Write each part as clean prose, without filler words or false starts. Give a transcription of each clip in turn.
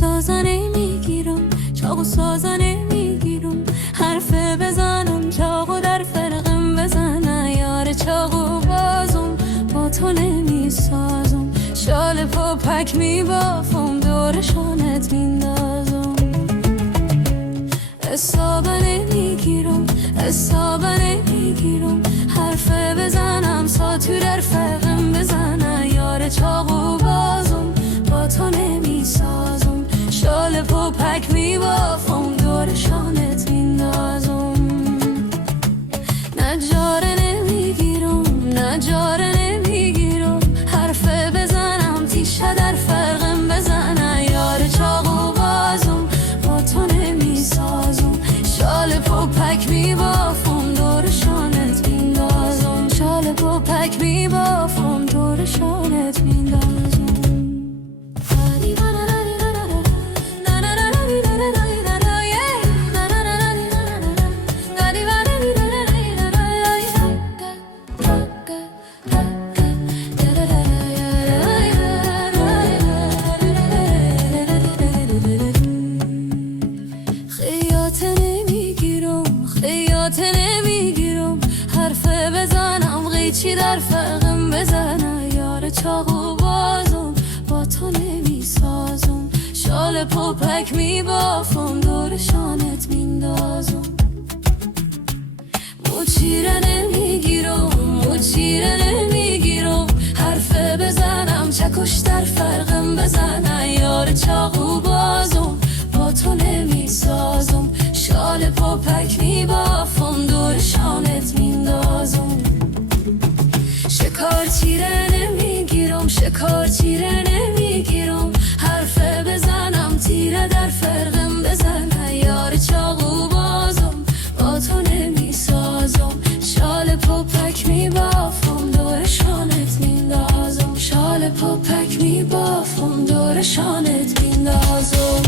سازنه میگیرم، چاقو سازنه میگیرم، حرف بزنم چاقو در فرقم بزنه. یار چاقو بازم با تو نمیسازم، شال پاپک میبافم دور شانت میندازم. حسابه نمیگیرم، حسابه نمیگیرم، حرف بزنم ساتور در فرقم بزنه. یار چاقو بازم با تو نمیسازم، شال پاپک میبافم دور شانت میندازم. نجاره نمیگیرم، نجاره نمیگیرم، حرف بزنم تیشه در فرقم بزنه. یار چاقو بازم با تو نمیسازم، شال پاپک میبافم دور شانت میندازم. شال پاپک میبافم دور شانت میندازم. خیاطه نمیگیرم، حرف بزنم قیچی در فرقم بزنه. یار چاقو بازم با تو نمیسازم، شال پاپک میبافم دور شانت میندازم. موچیره نمیگیرم، موچیره نمیگیرم، حرف بزنم چکش در فرقم بزنه. یار چاقو بازم با تو نمیسازم، شال پاپک میبافم دور شانت میندازم. شکار چیره نمیگیرم، شکار چیره نمیگیرم، حرف بزنم تیره در فرقم بزنه. یار چاقو بازم با تو نمیسازم، شال پاپک میبافم دور شانت میندازم. شال پاپک میبافم دور شانت میندازم.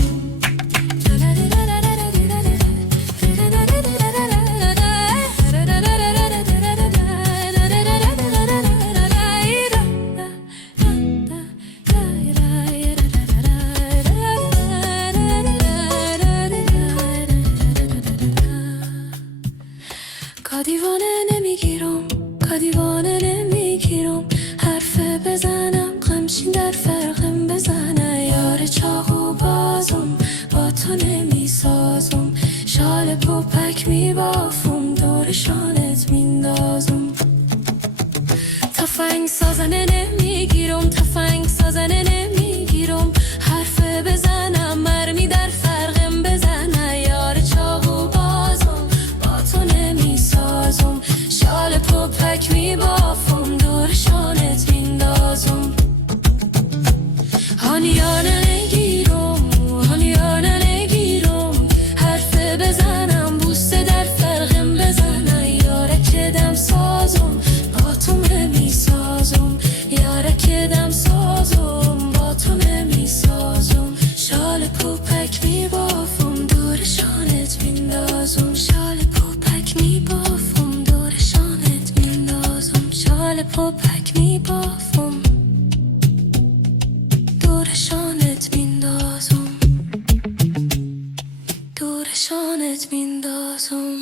کادیوانه نمیگیرم، کادیوانه نمیگیرم، حرف بزنم غمشین در فرقم بزنه. یار چاقو بازم با تو نمیسازم، شال پاپک میبافم دور شانت میندازم. تفنگ سازنه نمیگیرم، تفنگ سازنه نمیگیرم، حرف بزنم مرمی در فرقم بزنه. یار چاقو بازم با تو نمیسازم، شال پاپک میبافم دور شانت میندازم. هانیانه نگیرم، هانیانه نگیرم، حرف بزنم بوسه در فرقم بزنه. یارک دم سازم با تو نمیسازم، یارک دم سازم با تو نمیسازم، شال پاپک میبافم دور شانت میندازم. شال پاپک میبافم دور شانت میندازم، شال پاپک میبافم دور شانت میندازم، دور شانت میندازم.